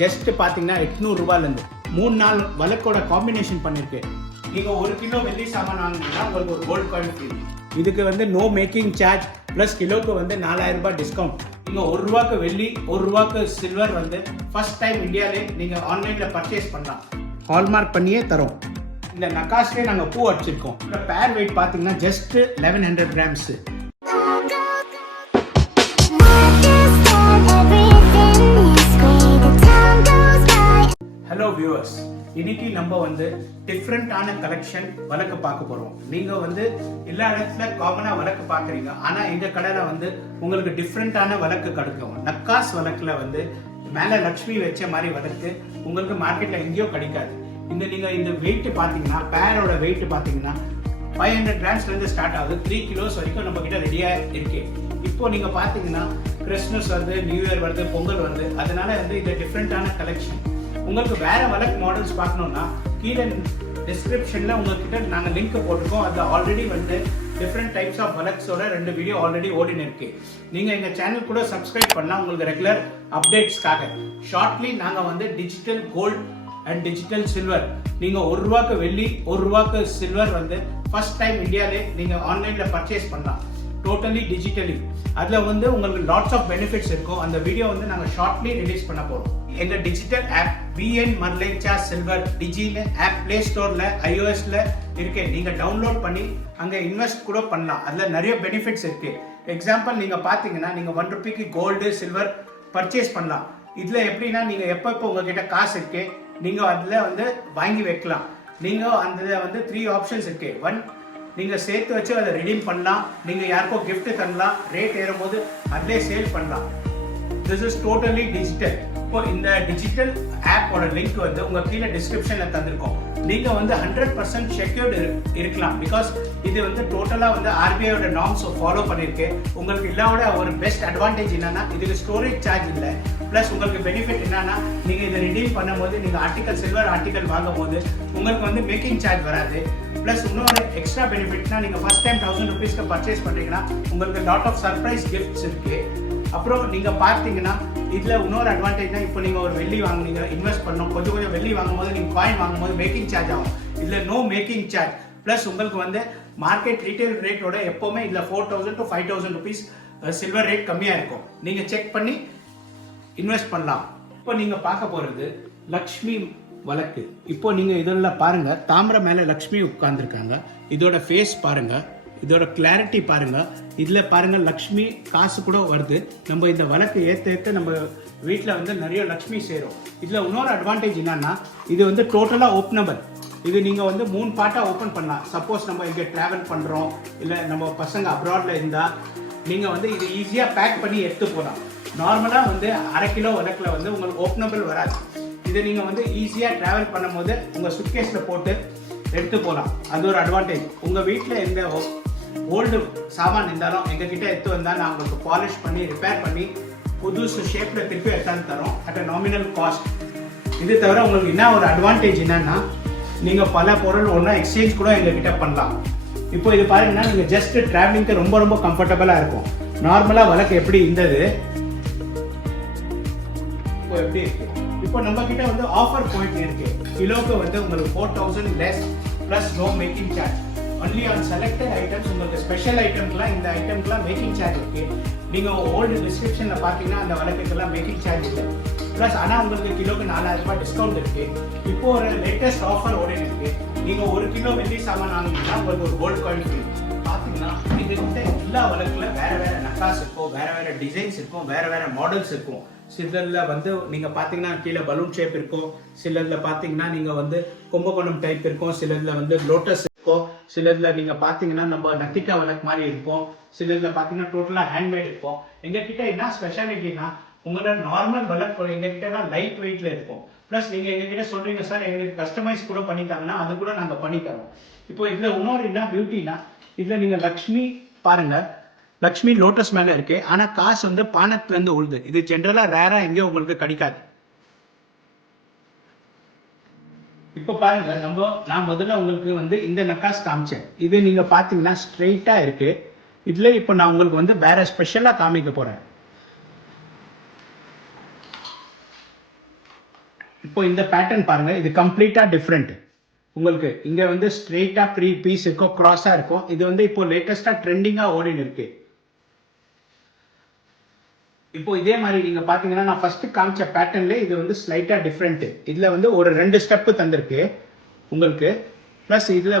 Just பார்த்தீங்கன்னா 800 ரூபாயிலேருந்து 3-4 விளக்கோட combination பண்ணியிருக்கு. நீங்கள் 1 கிலோ வெள்ளி சாமான் வாங்கினீங்கன்னா உங்களுக்கு ஒரு கோல்டு காயின் ஃப்ரீ. இதுக்கு வந்து நோ மேக்கிங் சார்ஜ் ப்ளஸ் கிலோக்கு வந்து 4000 ரூபாய் டிஸ்கவுண்ட். நீங்கள் 1 ரூபாய்க்கு வெள்ளி 1 ரூபாய்க்கு சில்வர் வந்து ஃபர்ஸ்ட் டைம் இந்தியாவிலே நீங்கள் ஆன்லைனில் பர்ச்சேஸ் பண்ணலாம். ஹால்மார்க் பண்ணியே தரோம். இந்த நக்காஸ்லேயே நாங்கள் பூ அடிச்சிருக்கோம். இந்த பேர் வெயிட் பார்த்தீங்கன்னா ஜஸ்ட் 1100 கிராம்ஸு. ஹலோ வியூவர்ஸ், இன்னைக்கு நம்ம வந்து டிஃப்ரெண்டான கலெக்ஷன் விளக்கு பார்க்க போறோம். நீங்க வந்து எல்லா இடத்துல காமனா விளக்கு பாக்குறீங்க, ஆனா எங்க கடையில வந்து உங்களுக்கு டிஃப்ரெண்டான விளக்கு கிடைக்கும். நக்காஸ் விளக்குல வந்து மேல லட்சுமி வச்ச மாதிரி விளக்கு உங்களுக்கு மார்க்கெட்ல எங்கேயோ கிடைக்காது. நீங்க இந்த வெயிட் பாத்தீங்கன்னா பேரோட வெயிட் பாத்தீங்கன்னா 500 கிராம்ஸ்ல இருந்து ஸ்டார்ட் ஆகுது. 3 கிலோஸ் வரைக்கும் நம்ம கிட்ட ரெடியா இருக்கு. இப்போ நீங்க பாத்தீங்கன்னா கிறிஸ்மஸ் வருது, நியூ இயர் வருது, பொங்கல் வருது, அதனால வந்து இந்த டிஃப்ரெண்டான கலெக்ஷன். உங்களுக்கு வேற விளக்கு மாடல்ஸ் பார்க்கணும்னா கீழே டிஸ்கிரிப்ஷன்ல உங்ககிட்ட நாங்கள் லிங்க் போட்டிருக்கோம். அதில் ஆல்ரெடி வந்து டிஃப்ரெண்ட் டைப்ஸ் ஆஃப் விளக்ஸோட 2 வீடியோ ஆல்ரெடி ஓடின்னு இருக்கு. நீங்க எங்க சேனல் கூட சப்ஸ்கிரைப் பண்ணலாம் உங்களுக்கு ரெகுலர் அப்டேட்ஸ்க்காக. ஷார்ட்லி நாங்கள் வந்து digital gold and digital silver, நீங்க 1 ரூபாய்க்கு வெள்ளி 1 ரூபாய்க்கு சில்வர் வந்து ஃபர்ஸ்ட் டைம் இந்தியாவிலே நீங்க ஆன்லைன்ல பர்ச்சேஸ் பண்ணலாம். Totally digitally. அதில் வந்து உங்களுக்கு லாட்ஸ் ஆஃப் பெனிஃபிட்ஸ் இருக்கும். அந்த வீடியோ வந்து நாங்கள் ஷார்ட்லி ரிலீஸ் பண்ண போகிறோம். எங்கள் டிஜிட்டல் ஆப் VN மர்லேச்சா சில்வர் டிஜின்னு ஆப் பிளே ஸ்டோரில் iOSல இருக்கு. நீங்கள் டவுன்லோட் பண்ணி அங்கே இன்வெஸ்ட் கூட பண்ணலாம். அதில் நிறைய பெனிஃபிட்ஸ் இருக்கு. எக்ஸாம்பிள் நீங்கள் பார்த்தீங்கன்னா நீங்கள் 1 ரூபாய்க்கு கோல்டு சில்வர் பர்ச்சேஸ் பண்ணலாம். இதில் எப்படின்னா நீங்கள் எப்போ உங்ககிட்ட காசு இருக்கு நீங்கள் அதில் வந்து வாங்கி வைக்கலாம். நீங்கள் அந்த வந்து 3 ஆப்ஷன்ஸ் இருக்கு. 1, நீங்கள் சேர்த்து வச்சு அதை ரிடீம் பண்ணலாம். நீங்கள் யாருக்கோ கிஃப்ட் தரலாம். ரேட் ஏறும்போது அதிலே சேல் பண்ணலாம். This is totally digital. இப்போ இந்த டிஜிட்டல் ஆப்போட லிங்க் வந்து உங்க கீழே டிஸ்கிரிப்ஷன்ல தந்திருக்கோம். நீங்க வந்து 100% செக்யூர்டு இருக்கலாம். பிகாஸ் இது வந்து டோட்டலா வந்து RBIயோட நார்ம்ஸ் ஃபாலோ பண்ணிருக்கு. உங்களுக்கு இல்லாவோட ஒரு பெஸ்ட் அட்வான்டேஜ் என்னன்னா இதுக்கு ஸ்டோரேஜ் சார்ஜ் இல்லை. பிளஸ் உங்களுக்கு பெனிஃபிட் என்னன்னா நீங்க இதை ரிடீம் பண்ணும்போது நீங்க ஆர்டிகல் சில்வர் ஆர்டிகல் வாங்கும் போது உங்களுக்கு வந்து மேக்கிங் சார்ஜ் வராது. பிளஸ் இன்னொரு எக்ஸ்ட்ரா பெனிஃபிட்னா நீங்க ஃபர்ஸ்ட் டைம் 1000 ரூபீஸ்க்கு பர்ச்சேஸ் பண்றீங்கன்னா உங்களுக்கு லாட் ஆஃப் சர்ப்ரைஸ் கிஃப்ட்ஸ் இருக்கு. அப்புறம் நீங்க பார்த்தீங்கன்னா இதுல இன்னொரு அட்வான்டேஜ்னா இப்போ நீங்க ஒரு வெள்ளி வாங்குனீங்க, இன்வெஸ்ட் பண்ணணும், கொஞ்சம் வெள்ளி வாங்கும்போது நீங்க காயின் வாங்கும்போது மேக்கிங் சார்ஜ் ஆகும். இதுல நோ மேக்கிங் சார்ஜ். பிளஸ் உங்களுக்கு வந்து மார்க்கெட் ரீட்டைல் ரேட்டோட எப்பவுமே இதுல 4000 to 5000 ரூபீஸ் சில்வர் ரேட் கம்மியா இருக்கும். நீங்க செக் பண்ணி இன்வெஸ்ட் பண்ணலாம். இப்போ நீங்க பார்க்க போறது லக்ஷ்மி விளக்கு. இப்போ நீங்க இதெல்லாம் பாருங்க, தாமரை மேல லக்ஷ்மி உட்கார்ந்துருக்காங்க. இதோட ஃபேஸ் பாருங்க, இதோட கிளாரிட்டி பாருங்க. இதுல பாருங்க லக்ஷ்மி காசு கூட வருது. நம்ம இந்த விளக்கு ஏற்ற நம்ம வீட்டில் வந்து நிறைய லக்ஷ்மி சேரும். இதுல இன்னொரு அட்வான்டேஜ் என்னன்னா இது வந்து டோட்டலா ஓப்பனபிள். இது நீங்க வந்து 3 பார்ட்டா ஓப்பன் பண்ணலாம். சப்போஸ் நம்ம இங்க டிராவல் பண்றோம், இல்ல நம்ம பசங்க அப்ராட்ல இருந்தா நீங்க வந்து இது ஈஸியா பேக் பண்ணி எடுத்து போகலாம். நார்மலா வந்து 1/2 கிலோ விளக்குல வந்து உங்களுக்கு ஓப்பனபிள் வராது. இதை நீங்க வந்து ஈஸியா டிராவல் பண்ணும்போது உங்க சுட்கேஸ்ல போட்டு எடுத்து போகலாம். அது ஒரு அட்வான்டேஜ். உங்க வீட்டில் எந்த ஓல்டு சாமான் இருந்தாலும் எங்ககிட்ட எடுத்து வந்தால் நான் உங்களுக்கு பாலிஷ் பண்ணி ரிப்பேர் பண்ணி புதுசு ஷேப்ல திருப்பி எடுத்தாந்து தரோம் அட் அ நாமினல் காஸ்ட். இது தவிர உங்களுக்கு என்ன ஒரு அட்வான்டேஜ் என்னன்னா நீங்க பல பொருள் ஒன்றா எக்ஸ்சேஞ்ச் கூட எங்ககிட்ட பண்ணலாம். இப்போ இது பாருங்கன்னா நீங்க ஜஸ்ட் டிராவலிங்க்கு ரொம்ப ரொம்ப கம்ஃபர்டபுளா இருக்கும். நார்மலா விளக்கு எப்படி இருந்தது இப்போ எப்படி இருக்கு. இப்போ நம்ம கிட்ட வந்து ஆஃபர் போயிட்டு இருக்கு. கிலோக்கு வந்து உங்களுக்கு 4000 less plus no making charge. Only on selected items. உங்களுக்கு ஸ்பெஷல் ஐட்டம்க்குலாம் இந்த ஐட்டம்க்குலாம் மேக்கிங் சார்ஜ் இருக்கு. நீங்க ஓல்டு டிஸ்கிரிப்ஷன்ல பார்த்தீங்கன்னா அந்த விளக்குக்கெல்லாம் மேக்கிங் சார்ஜ் இல்லை. பிளஸ் ஆனால் உங்களுக்கு கிலோக்கு 4000 ரூபாய் டிஸ்கவுண்ட் இருக்கு. இப்போ ஒரு லேட்டஸ்ட் ஆஃபர் ஓடி இருக்கு. நீங்க 1 கிலோ வெள்ளி சாமான் வாங்கினீங்கன்னா உங்களுக்கு ஒரு கோல்டு காயின் ஃப்ரீ. பார்த்தீங்கன்னா இதுக்கிட்ட எல்லா விளக்குல வேற வேற நக்காஸ் இருக்கும், வேற வேற டிசைன்ஸ் இருக்கும், வேற வேற மாடல்ஸ் இருக்கும். சிலர்ல வந்து நீங்க பாத்தீங்கன்னா கீழே பலூன் ஷேப் இருக்கும், சிலர்ல பாத்தீங்கன்னா நீங்க வந்து கும்பகோணம் டைப் இருக்கும், சிலர்ல வந்து லோட்டஸ் இருக்கும், சிலர்ல நீங்க பாத்தீங்கன்னா நம்ம நத்திக்கா விளக்கு மாதிரி இருக்கும், சிலர்ல பாத்தீங்கன்னா டோட்டலா ஹேண்ட்மேட் இருக்கும். எங்க கிட்ட என்ன ஸ்பெஷாலிட்டினா உங்களோட நார்மல் விளக்கு எங்க கிட்ட லைட் வெயிட்ல இருக்கும். பிளஸ் நீங்க எங்க கிட்ட சொல்றீங்க சார் எங்களுக்கு கஸ்டமைஸ் கூட பண்ணித்தாங்கன்னா அது கூட நாங்க பண்ணி தரோம். இப்போ இதுல இன்னொரு என்ன பியூட்டினா இதுல நீங்க லக்ஷ்மி பாருங்க, லக்ஷ்மி லோட்டஸ் மேல இருக்கு. ஆனா காசு வந்து பானத்துல இருந்து உழுது. இது ஜென்ரலா ரேரா எங்கேயும் உங்களுக்கு கிடைக்காது. இப்போ பாருங்க நான் முதல்ல உங்களுக்கு வந்து இந்த நக்காஸ் காமிச்சேன். இது நீங்க பாத்தீங்கன்னா ஸ்ட்ரெயிட்டா இருக்கு. இதுல இப்போ நான் உங்களுக்கு வந்து வேற ஸ்பெஷலா காமிக்க போறேன். இப்போ இந்த பேட்டர்ன் பாருங்க, இது கம்ப்ளீட்டா டிஃப்ரெண்ட். உங்களுக்கு இங்க வந்து ஸ்ட்ரெயிட்டா 3 பீஸ் இருக்கும், கிராஸா இருக்கும். இது வந்து இப்போ லேட்டஸ்டா ட்ரெண்டிங்கா ஓடின்னு இருக்கு. இப்போ இதே மாதிரி நீங்க பாத்தீங்கன்னா நான் ஃபர்ஸ்ட் காமிச்ச பேட்டர்ன்ல இது வந்து ஸ்லைட்டா டிஃப்ரெண்ட். இதுல வந்து ஒரு 2 ஸ்டெப் தந்திருக்கு உங்களுக்கு. பிளஸ் இதுல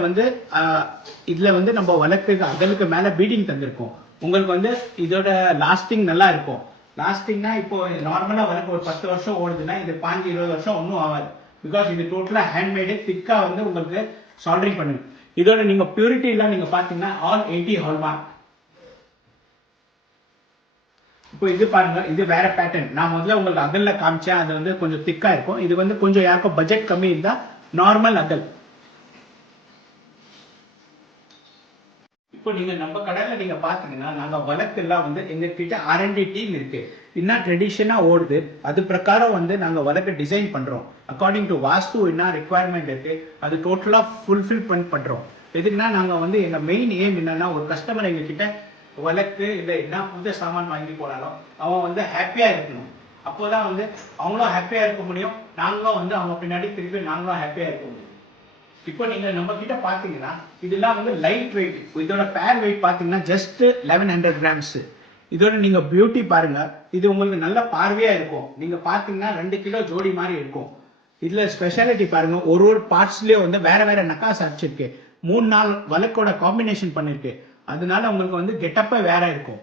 வந்து நம்ம வழக்குக்கு அகலுக்கு மேல பீடிங் தந்திருக்கோம். உங்களுக்கு வந்து இதோட லாஸ்டிங் நல்லா இருக்கும். லாஸ்டிங்னா இப்போ நார்மலா வழக்கு ஒரு 10 வருஷம் ஓடுதுன்னா இது 15-20 வருஷம் ஒன்றும் ஆகாது. பிகாஸ் இது டோட்டலா ஹேண்ட்மேடு திக்கா வந்து உங்களுக்கு சால்டரிங் பண்ணுங்க. இதோட நீங்க பியூரிட்டி எல்லாம் நீங்க பாத்தீங்கன்னா ஆல் 80 ஹால்மார்க். இப்போ இது பாருங்க, இது வேற பேட்டர்ன். நான் முதல்ல உங்களுக்கு அகல்ல காமிச்சேன், அது வந்து கொஞ்சம் திக்கா இருக்கும். இது வந்து கொஞ்சம் யாருக்கும் பட்ஜெட் கம்மி இருந்தா நார்மல் அகல். இப்போ நீங்க நம்ம கடையில நீங்க பாத்தீங்கன்னா நாங்க வழக்கு எல்லாம் வந்து எங்க கிட்ட R&D டீம் இருக்கு. என்ன ட்ரெடிஷனா ஓடுது அது பிரகாரம் வந்து நாங்க வழக்கு டிசைன் பண்றோம். அக்கார்டிங் டு வாஸ்து என்ன ரிக்குவயர்மெண்ட் இருக்கு அது டோட்டலா ஃபுல்ஃபில் பண்றோம். எதுக்குன்னா நாங்க வந்து எங்க மெயின் எய்ம் என்னன்னா ஒரு கஸ்டமர் எங்க கிட்ட வழக்கு இல்லை என்ன புது சாமான் வாங்கி போனாலும் அவன் வந்து ஹாப்பியா இருக்கணும். அப்போதான் வந்து அவங்களும் ஹாப்பியா இருக்க முடியும், நாங்களும் வந்து அவங்க பின்னாடி திருப்பி நாங்களும் ஹாப்பியா இருக்க முடியும். இப்போ நீங்க நம்ம கிட்ட பாத்தீங்கன்னா இதெல்லாம் வந்து லைட் வெயிட். இதோட பேர் வெயிட் பாத்தீங்கன்னா ஜஸ்ட் 1100 கிராம்ஸ். இதோட நீங்க பியூட்டி பாருங்க, இது உங்களுக்கு நல்ல பார்வையா இருக்கும். நீங்க பாத்தீங்கன்னா 2 கிலோ ஜோடி மாதிரி இருக்கும். இதுல ஸ்பெஷாலிட்டி பாருங்க, ஒரு பார்ட்ஸ்லயே வந்து வேற வேற நக்காஸ் அடிச்சிருக்கு. 3-4 வழக்கோட காம்பினேஷன் பண்ணிருக்கு. அதனால உங்களுக்கு வந்து கெட்டப்ப வேற இருக்கும்.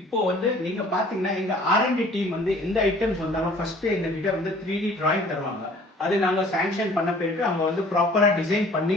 இப்போ வந்து நீங்க பாத்தீங்கன்னா எங்க R&D டீம் வந்து எந்த ஐட்டம்ஸ் வந்தாலும் ஃபர்ஸ்ட் எங்க கிட்ட வந்து 3D டிராயிங் தருவாங்க. அது நாங்க சாங்ஷன் பண்ண பிறகு அவங்க வந்து ப்ராப்பரா டிசைன் பண்ணி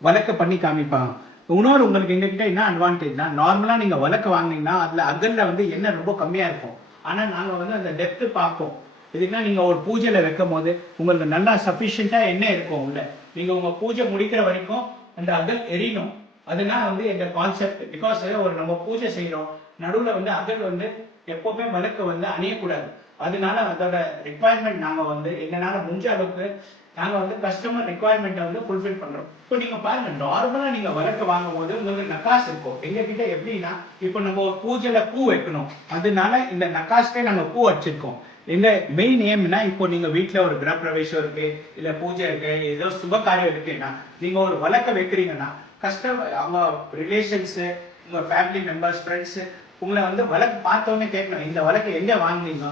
வழக்க பண்ணி காமிப்பாங்க. இன்னொரு உங்களுக்கு எங்க கிட்ட என்ன அட்வான்டேஜ்னா, நார்மலா நீங்க வழக்கு வாங்கினீங்கன்னா அதுல அகல்ல வந்து என்ன ரொம்ப கம்மியா இருக்கும். ஆனா நாங்க வந்து அந்த டெப்த் பார்ப்போம். இதுக்குன்னா நீங்க ஒரு பூஜையில வைக்கும் போது உங்களுக்கு நல்லா சஃபிஷியண்டா என்ன இருக்கும் உள்ள. நீங்க உங்க பூஜை முடிக்கிற வரைக்கும் அந்த அகல் எரியணும். அதனால வந்து எங்க கான்செப்ட். பிகாஸ் ஒரு நம்ம பூஜை செய்யறோம், நடுவுல வந்து அகல் வந்து எப்பவுமே வழக்கு வந்து அணியக்கூடாது. அதனால அதோட ரிக்குவயர்மெண்ட் நாங்க வந்து எங்களால முடிஞ்ச அளவுக்கு நாங்க வந்து கஸ்டமர் ரிக்குவயர்மெண்ட்டை வந்து ஃபுல்ஃபில் பண்றோம். இப்போ நீங்க பாருங்க, நார்மலா நீங்க வழக்கு வாங்கும் போது உங்களுக்கு நக்காஸ் இருக்கும். எங்க கிட்ட எப்படின்னா, இப்போ நம்ம ஒரு பூஜையில பூ வைக்கணும், அதனால இந்த நக்காஸ்க்கே நாங்க பூ வச்சிருக்கோம். எங்க மெயின் ஏம்னா, இப்போ நீங்க வீட்டுல ஒரு கிரகப்பிரவேசம் இருக்கு, இல்ல பூஜை இருக்கு, ஏதோ சுப காரியம் இருக்குன்னா நீங்க ஒரு வழக்க வைக்கிறீங்கன்னா கஸ்டமர் அவங்க ரிலேஷன்ஸ், உங்க ஃபேமிலி மெம்பர்ஸ், ஃப்ரெண்ட்ஸ் உங்களை வந்து வழக்கு பார்த்தோன்னே கேட்கணும், இந்த வழக்கு எங்க வாங்குனீங்க.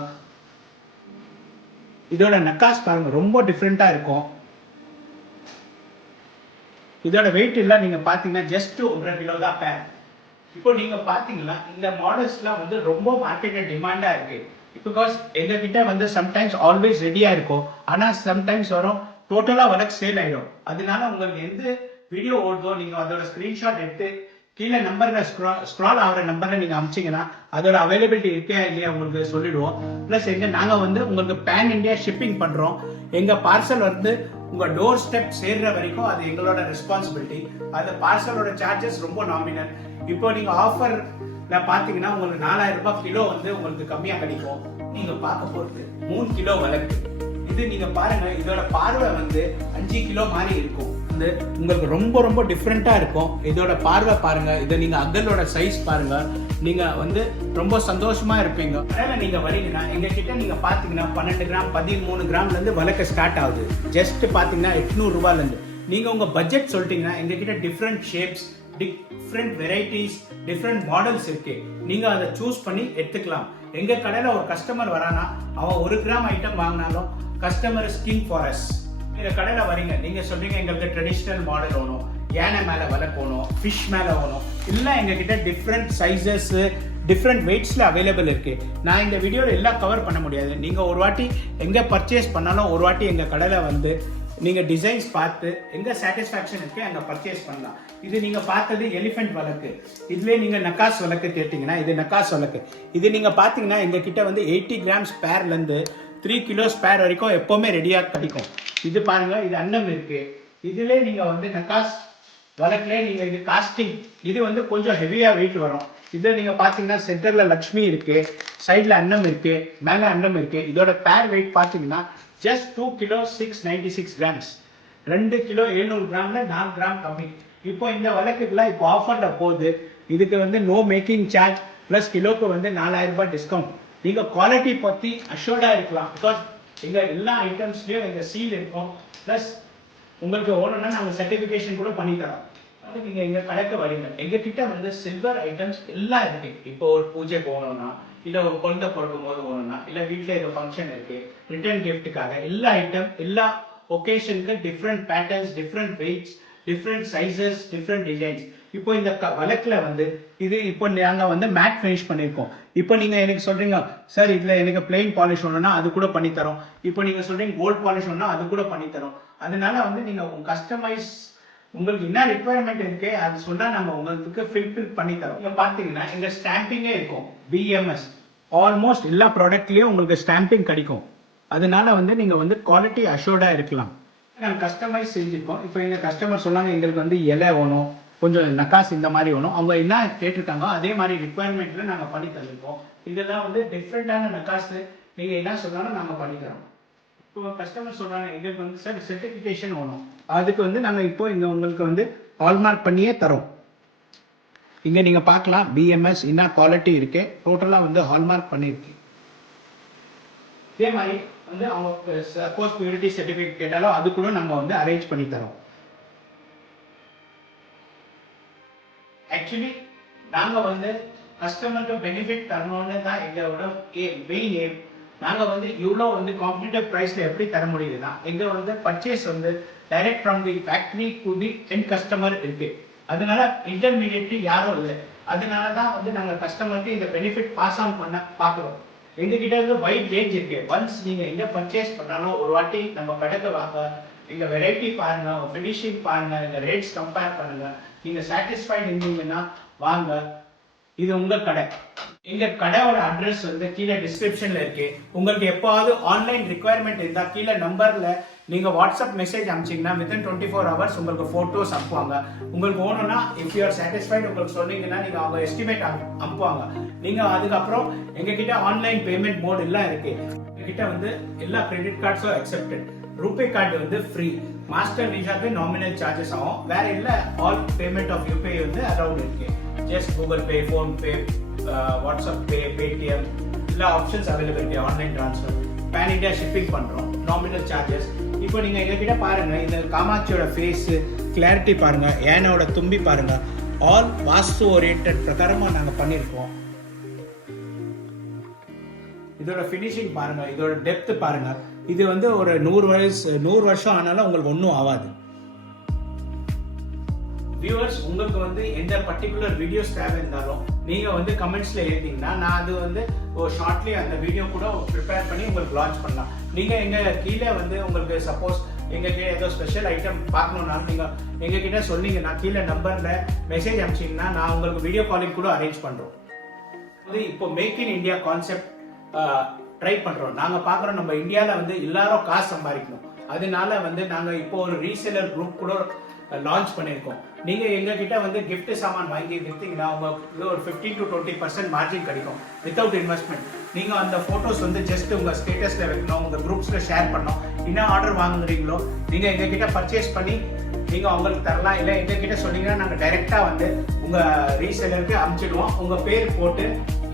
இதோட நக்காஸ் பாருங்க ரொம்ப டிஃப்ரெண்டா இருக்கும். இதோட வெயிட் எல்லாம் நீங்க பாத்தீங்கன்னா ஜஸ்ட் 1.5 கிலோ தான் பேர். இப்போ நீங்க பாத்தீங்கன்னா இந்த மாடல்ஸ்லாம் வந்து ரொம்ப மார்க்கெட்ல டிமாண்டா இருக்கு. பிகாஸ் எங்க கிட்ட வந்து சம்டைம்ஸ் ஆல்வேஸ் ரெடியா இருக்கும், ஆனா சம்டைம்ஸ் வரும் டோட்டலா வழக்கு சேல் ஆயிடும். அதனால உங்களுக்கு எந்த வீடியோ ஓடுதோ நீங்க அதோட ஸ்கிரீன்ஷாட் எடுத்து கீழே நம்பர்ல ஸ்க்ரால் ஆகிற நம்பர்ல நீங்க அமிச்சிங்கன்னா அதோட அவைலபிலிட்டி இருக்கா இல்லையா உங்களுக்கு சொல்லிடுவோம். பிளஸ் நாங்க வந்து உங்களுக்கு பேன் இந்தியா ஷிப்பிங் பண்றோம். எங்க பார்சல் வந்து உங்க டோர் ஸ்டெப் சேர்ற வரைக்கும் அது எங்களோட ரெஸ்பான்சிபிலிட்டி. அந்த பார்சலோட சார்ஜஸ் ரொம்ப நாமினல். இப்போ நீங்க ஆஃபர்ல பாத்தீங்கன்னா உங்களுக்கு 4000 ரூபாய் கிலோ வந்து உங்களுக்கு கம்மியா கிடைக்கும். நீங்க பார்க்க போறது 3 கிலோ வழக்கு. இது நீங்க பாருங்க, இதோட பார்வை வந்து 5 கிலோ மாதிரி இருக்கும். உங்களுக்கு ரொம்ப ரொம்ப டிஃப்ரெண்டா இருக்கும். இதோட பார்வை பாருங்க, இதை நீங்க அகலோட சைஸ் பாருங்க, நீங்க வந்து ரொம்ப சந்தோஷமா இருப்பீங்க. அதனால நீங்க வரீங்கன்னா எங்க கிட்ட நீங்க பாத்தீங்கன்னா 12 கிராம் 13 கிராம்ல இருந்து வழக்கு ஸ்டார்ட் ஆகுது. ஜஸ்ட் பாத்தீங்கன்னா 800 ரூபாயில இருந்து. நீங்க உங்க பட்ஜெட் சொல்லிட்டீங்கன்னா எங்க கிட்ட different shapes, different varieties, different models இருக்கு. நீங்க அதை சூஸ் பண்ணி எடுத்துக்கலாம். எங்க கடையில ஒரு கஸ்டமர் வரானா அவன் 1 கிராம் ஐட்டம் வாங்கினாலும் customer is king for us. இந்த கடையில வரீங்க, நீங்க சொல்றீங்க எங்களுக்கு ட்ரெடிஷனல் மாடல் வேணும், யானை மேல வழக்கு வேணும், ஃபிஷ் மேல வேணும், இல்ல எங்க கிட்ட டிஃப்ரெண்ட் சைசஸ் டிஃப்ரெண்ட் வெயிட்ஸ்ல அவைலபிள் இருக்கு. நான் இந்த வீடியோல எல்லாம் கவர் பண்ண முடியாது. நீங்க ஒரு வாட்டி எங்க பர்ச்சேஸ் பண்ணாலும் ஒரு வாட்டி எங்க கடையில வந்து நீங்க டிசைன்ஸ் பார்த்து எங்க சாட்டிஸ்ஃபேக்ஷன் இருக்கு அங்க பர்ச்சேஸ் பண்ணலாம். இது நீங்க பார்த்தது எலிஃபென்ட் வழக்கு. இதுலயே நீங்க நக்காஸ் வழக்கு கேட்டீங்கன்னா இது நக்காஸ் வழக்கு. இது நீங்க பாத்தீங்கன்னா எங்க கிட்ட வந்து 80 கிராம் ஸ்பேர்ல இருந்து 3 கிலோ ஸ்பேர் வரைக்கும் எப்பவுமே ரெடியா கிடைக்கும். இது பாருங்க, இது அன்னம் இருக்கு. இதுல நீங்க வந்து நக்காஸ் வழக்குல நீங்க இது காஸ்டிங், இது வந்து கொஞ்சம் ஹெவியா வெயிட் வரும். இதுல நீங்க பாத்தீங்கன்னா சென்டர்ல லக்ஷ்மி இருக்கு, சைட்ல அன்னம் இருக்கு, மேல அன்னம் இருக்கு. இதோட பேர் வெயிட் பாத்தீங்கன்னா just 2 kilo 696 grams. 2 kilo 700 கிராம்ல 4 gram கம்மி. இப்போ இந்த வழக்குக்குலாம் இப்போ ஆஃபர்ல போகுது. இதுக்கு வந்து நோ மேக்கிங் சார்ஜ் பிளஸ் கிலோக்கு வந்து 4000 ரூபாய் டிஸ்கவுண்ட். நீங்க குவாலிட்டி பத்தி அஷ்யூர்டா இருக்கலாம். பிகாஸ் இங்க எல்லா ஐட்டம்ஸ்லயும் எங்க சீல் இருக்கும். பிளஸ் உங்களுக்கு ஓடணும்னா நாங்க சர்டிபிகேஷன் கூட பண்ணி தரோம். அது நீங்க எங்க கடைக்கு வரீங்க, எங்க கிட்ட வந்து சில்வர் ஐட்டம்ஸ் எல்லாம் இருக்கு. இப்போ ஒரு பூஜை போகணும்னா, இல்ல ஒரு குழந்தை பிறக்கும் போது போகணும்னா, இல்ல வீட்டுல ஏதோ ஃபங்க்ஷன் இருக்கு, ரிட்டர்ன் கிஃப்ட்டுக்காக எல்லா ஐட்டம், எல்லா ஒகேஷனுக்கு different patterns, different weights, different sizes, different designs. இப்போ இந்த வழக்குல வந்து இது இப்போ நாங்க வந்து மேட் ஃபினிஷ் பண்ணியிருக்கோம். இப்போ நீங்க எனக்கு சொல்றீங்க சார் இதுல எனக்கு பிளெயின் பாலிஷ் வேணும்னா அது கூட பண்ணி தரோம். இப்போ நீங்க சொல்றீங்க கோல்ட் பாலிஷ் வேணும்னா அது கூட பண்ணி தரோம். அதனால வந்து நீங்க உங்க கஸ்டமைஸ் உங்களுக்கு என்ன ரிக்குவயர்மெண்ட் இருக்கு அது சொன்னா நம்ம உங்களுக்கு ஃபில்ஃபில் பண்ணி தரோம். இங்க பாத்தீங்கன்னா இங்க ஸ்டாம்பிங்கே இருக்கும். பிஎம்எஸ் ஆல்மோஸ்ட் எல்லா ப்ராடக்ட்லயும் உங்களுக்கு ஸ்டாம்பிங் கிடைக்கும். அதனால வந்து நீங்க வந்து குவாலிட்டி அஷூர்டா இருக்கலாம். நாங்கள் கஸ்டமைஸ் செஞ்சுருக்கோம். இப்போ எங்கள் கஸ்டமர் சொன்னாங்க எங்களுக்கு வந்து இலை வேணும், கொஞ்சம் நக்காஸ் இந்த மாதிரி வேணும். அவங்க என்ன கேட்டிருக்காங்க அதே மாதிரி ரிக்குவயர்மெண்ட்டில் நாங்கள் பண்ணி தந்திருக்கோம். இதெல்லாம் வந்து டிஃப்ரெண்ட்டான நக்காஸு, நீங்கள் என்ன சொன்னாலும் நாங்கள் பண்ணி தரோம். இப்போ கஸ்டமர் சொல்கிறாங்க எங்களுக்கு வந்து சார் சர்டிஃபிகேஷன் வேணும், அதுக்கு வந்து நாங்கள் இப்போ இங்கே உங்களுக்கு வந்து ஹால்மார்க் பண்ணியே தரோம். இங்கே நீங்கள் பார்க்கலாம் பிஎம்எஸ் என்ன குவாலிட்டி இருக்கு, டோட்டலாக வந்து ஹால்மார்க் பண்ணியிருக்கு. இதே மாதிரி வந்து அவங்க சப்போஸ் பியூரிட்டி சர்டிஃபிகேட் கேட்டாலும் அது கூட நம்ம வந்து அரேஞ்ச் பண்ணி தரோம். ஆக்சுவலி நாங்க வந்து கஸ்டமருக்கு பெனிஃபிட் தரணும்னு தான் எங்களோட மெயின் எய்ம். நாங்க வந்து இவ்வளோ வந்து காம்படிட்டிவ் பிரைஸ்ல எப்படி தர முடியுதுன்னா எங்க வந்து பர்ச்சேஸ் வந்து direct from the factory to the end customer இருக்கு. அதனால இன்டர்மீடியேட் யாரும் இல்லை. அதனால தான் வந்து நாங்க கஸ்டமருக்கு இந்த பெனிஃபிட் பாஸ் ஆன் பண்ண பார்க்குறோம். எங்ககிட்ட இருந்து வைட் ரேஞ்ச் இருக்கு. ஒன்ஸ் நீங்க எங்க பர்ச்சேஸ் பண்ணாலும் ஒரு வாட்டி நம்ம கடைக்கு வாங்க, எங்க வெரைட்டி பாருங்க, ஃபினிஷிங் பாருங்க, எங்க ரேட்ஸ் கம்பேர் பண்ணுங்க. நீங்க சாட்டிஸ்ஃபைட் இருந்தீங்கன்னா வாங்க, இது உங்க கடை. எங்க கடையோட அட்ரஸ் வந்து கீழே டிஸ்கிரிப்ஷன்ல இருக்கு. உங்களுக்கு எப்போவாவது ஆன்லைன் ரிக்குவயர்மெண்ட் இருந்தா கீழே நம்பர்ல நீங்க வாட்ஸ்அப் மெசேஜ் அனுப்பிச்சீங்கன்னா வித்தின் 24 hours உங்களுக்கு போட்டோஸ் அனுப்புவாங்க. உங்களுக்கு வேணும்னா இஃப் யூ ஆர் சாட்டிஸ்ஃபைட் உங்களுக்கு சொன்னீங்கன்னா நீங்க அவங்க எஸ்டிமேட் அனுப்புவாங்க. நீங்க அதுக்கப்புறம் எங்ககிட்ட ஆன்லைன் பேமெண்ட் மோட் எல்லாம் இருக்கு. எங்ககிட்ட வந்து எல்லா கிரெடிட் கார்ட்ஸும் அக்செப்டட். ரூபே கார்டு வந்து ஃப்ரீ. மாஸ்டர் விசாக்கு நாமினல் சார்ஜஸ் ஆகும். வேற இல்ல ஆல் பேமெண்ட் ஆஃப் யூபிஐ வந்து அரௌண்ட் இருக்கு. Just Google pay, phone pay, WhatsApp pay, Paytm எல்லா ஆப்ஷன்ஸ் அவைலபிள் இருக்கு. Online transfer, pan India shipping பண்றோம். Nominal charges. இப்போ நீங்க எங்ககிட்ட பாருங்க, இந்த காமாட்சியோட ஃபேஸ் கிளாரிட்டி பாருங்க, ஏனோட தும்பி பாருங்க, ஆல் வாஸ்து ஓரியன்டட் பிரகாரமா நாங்க பண்ணிருக்கோம். இதோட ஃபினிஷிங் பாருங்க, இதோட டெப்த் பாருங்க. இது வந்து ஒரு 100 வருஷம் ஆனாலும் உங்களுக்கு ஒன்றும் ஆகாது. வியூவர்ஸ் உங்களுக்கு வந்து எந்த பர்டிகுலர் வீடியோஸ் தேவை இருந்தாலும் நீங்க வந்து கமெண்ட்ஸ்ல எழுதிங்கன்னா நான் அது வந்து ஷார்ட்லி அந்த வீடியோ கூட ப்ரிப்பேர் பண்ணி உங்களுக்கு லான்ச் பண்ணலாம். நீங்க எங்க கீழே வந்து உங்களுக்கு சப்போஸ் எங்க கீழே ஏதோ ஸ்பெஷல் ஐட்டம் பார்க்கணும்னாலும் நீங்க எங்க கிட்ட சொன்னீங்கன்னா கீழே நம்பர்ல மெசேஜ் அனுப்பிச்சீங்கன்னா நான் உங்களுக்கு வீடியோ காலிங் கூட அரேஞ்ச் பண்றோம். இப்போ make in India concept try பண்றோம். நாங்க பாக்குறோம் நம்ம இந்தியால வந்து எல்லாரும் காசு சம்பாதிக்கணும். அதனால வந்து நாங்க இப்போ ஒரு ரீசேலர் குரூப் கூட லான்ச் பண்ணியிருக்கோம். நீங்க எங்க கிட்ட வந்து கிஃப்ட் சாமான் வாங்கி வித்தீங்கன்னா உங்களுக்கு ஒரு 15 to 20% மார்ஜின் கிடைக்கும் வித்தவுட் இன்வெஸ்ட்மெண்ட். நீங்க அந்த போட்டோஸ் வந்து ஜஸ்ட் உங்க ஸ்டேட்டஸ்ல வைக்கணும், உங்க குரூப்ஸ்ல ஷேர் பண்ணணும். என்ன ஆர்டர் வாங்குறீங்களோ நீங்க எங்க கிட்ட பர்ச்சேஸ் பண்ணி நீங்க அவங்களுக்கு தரலாம். இல்லை எங்க கிட்ட சொன்னீங்கன்னா நாங்க டைரக்டா வந்து உங்க ரீசேலருக்கு அனுப்பிச்சிடுவோம். உங்க பேர் போட்டு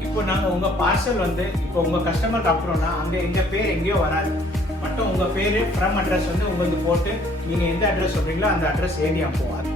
இப்போ நாங்க உங்க பார்சல் வந்து இப்போ உங்க கஸ்டமர் அப்புறம்னா அங்க எங்க பேர் எங்கேயோ வராது, மட்டும் உங்க பேரு ஃப்ரம் அட்ரஸ் வந்து உங்களுக்கு போட்டு நீங்க எந்த அட்ரஸ் சொல்றீங்களோ அந்த அட்ரஸ் ஏறி அனுப்புவோம்.